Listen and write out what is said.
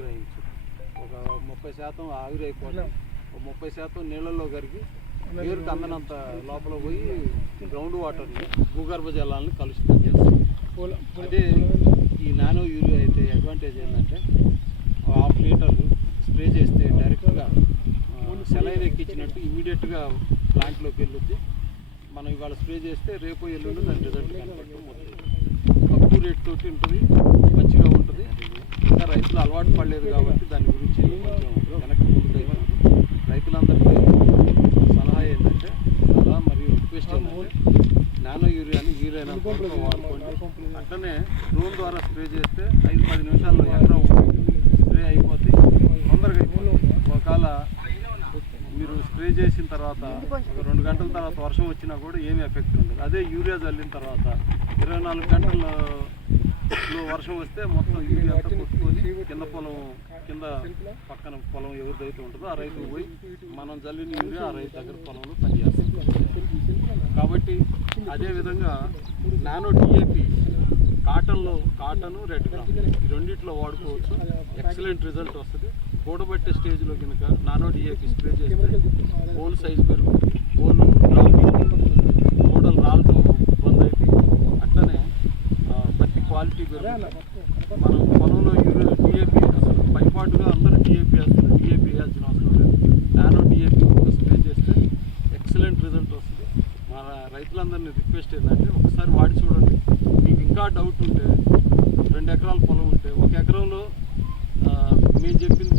గ్రహించు. ఒక 30% ఆవిరైపోతుంది, ఒక 30% నీళ్ళల్లో కరిగి వేరుకు అందనంత లోపల పోయి గ్రౌండ్ వాటర్ని భూగర్భ జలాలను కలుషితం చేస్తుంది. అదే ఈ నానో యూరియా అయితే అడ్వాంటేజ్ ఏంటంటే 1/2 లీటర్ స్ప్రే చేస్తే డైరెక్ట్గా సెలైన్ ఎక్కించినట్టు ఇమీడియట్గా ప్లాంట్లోకి వెళ్ళొచ్చి మనం ఇవాళ స్ప్రే చేస్తే రేపు ఎల్లుండి దాని రిజల్ట్ కనపడటం మొదలు. తక్కువ రేట్ తోటి ఉంటుంది, మంచిగా ఉంటుంది. ఇంకా రైతులు అలవాటు పడలేదు కాబట్టి దాని గురించి కొంచెం వెనక్కి ముందుకు రైతులందరికీ సలహా ఏంటంటే, సలహా మరియు రిక్వెస్ట్ ఏంటంటే నానో యూరియాని వీలైనంత వాడుకోండి. అట్లనే డ్రోన్ ద్వారా స్ప్రే చేస్తే 5-10 నిమిషాల్లో ఎకరం స్ప్రే అయిపోతుంది, తొందరగా అయిపోతుంది. ఒకవేళ మీరు స్ప్రే చేసిన తర్వాత ఒక 2 గంటల తర్వాత వర్షం వచ్చినా కూడా ఏమీ ఎఫెక్ట్ ఉండదు. అదే యూరియా చల్లిన తర్వాత 24 గంటల్లో వర్షం వస్తే మొత్తం యూరియా అంతా కొట్టుకొని కింద పక్కన పొలం ఎవరిదైతే ఉంటుందో ఆ రైతు పోయి మనం చల్లిన యూరియా ఆ రైతు దగ్గర పొలంలో పనిచేస్తుంది. కాబట్టి అదేవిధంగా nano DAP cotton red gram ఈ రెండిట్లో వాడుకోవచ్చు. ఎక్సలెంట్ రిజల్ట్ వస్తుంది. కూడబట్టే స్టేజ్లో కనుక నానో డిఏపి స్ప్రే చేస్తే హోల్ సైజ్ పెరుగుతుంది, హోల్ మోడల్ రాళ్ళతో బంద్ అవుతుంది. అట్లనే పత్తి క్వాలిటీ పెరుగుతుంది. మనం పొలంలో డిఏపి అసలు పైపాటుగా అందరూ డిఏపి వేస్తారు, డిఏపి వేయాల్సిన అవసరం లేదు. నానో డిఏపి స్ప్రే చేస్తే ఎక్సలెంట్ రిజల్ట్ వస్తుంది. మన రైతులందరినీ రిక్వెస్ట్ ఏంటంటే ఒకసారి వాడి చూడండి. మీకు ఇంకా డౌట్ ఉంటే 2 ఎకరాల పొలం ఉంటే 1 ఎకరంలో మేము చెప్పింది